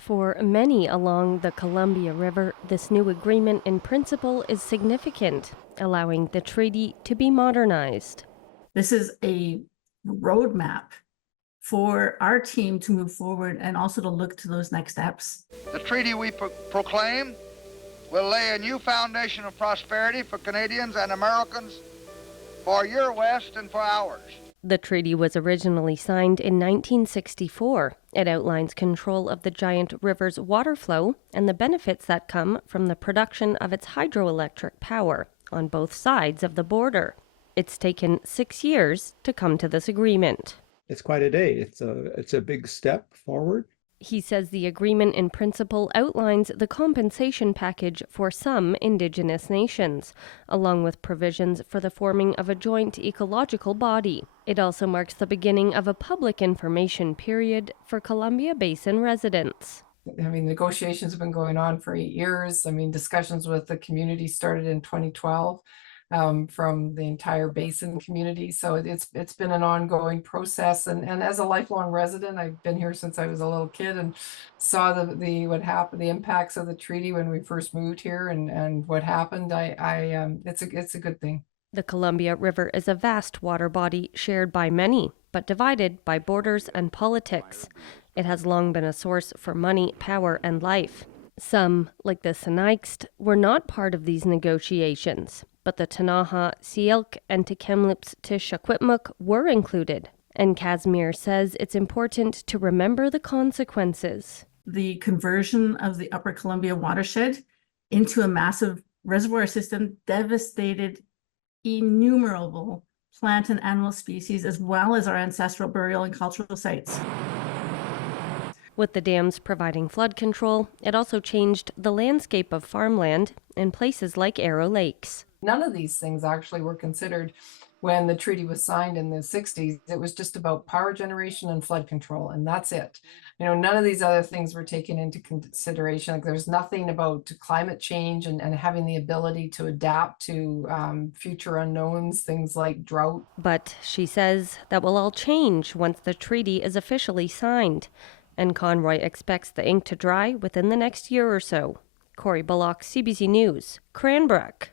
For many along the Columbia River, this new agreement in principle is significant, allowing the treaty to be modernized. This is a roadmap for our team to move forward and also to look to those next steps. The treaty we proclaim will lay a new foundation of prosperity for Canadians and Americans, for your West and for ours. The treaty was originally signed in 1964. It outlines control of the giant river's water flow and the benefits that come from the production of its hydroelectric power on both sides of the border. It's taken 6 years to come to this agreement. It's quite a day. It's a big step forward. He says the agreement in principle outlines the compensation package for some Indigenous nations, along with provisions for the forming of a joint ecological body. It also marks the beginning of a public information period for Columbia Basin residents. Negotiations have been going on for 8 years. Discussions with the community started in 2012. From the entire basin community. So it's been an ongoing process. And as a lifelong resident, I've been here since I was a little kid and saw what happened, the impacts of the treaty when we first moved here and what happened. It's a good thing. The Columbia River is a vast water body shared by many, but divided by borders and politics. It has long been a source for money, power, and life. Some, like the Sinixt, were not part of these negotiations, but the Ktunaxa, Syilx, and Tk'emlúps te Secwépemc were included. And Casimir says it's important to remember the consequences. The conversion of the Upper Columbia watershed into a massive reservoir system devastated innumerable plant and animal species, as well as our ancestral burial and cultural sites. With the dams providing flood control, it also changed the landscape of farmland in places like Arrow Lakes. None of these things actually were considered when the treaty was signed in the 60s. It was just about power generation and flood control, and that's it. None of these other things were taken into consideration. Like there's nothing about climate change and having the ability to adapt to future unknowns, things like drought. But she says that will all change once the treaty is officially signed. And Conroy expects the ink to dry within the next year or so. Bullock, CBC News, Cranbrook.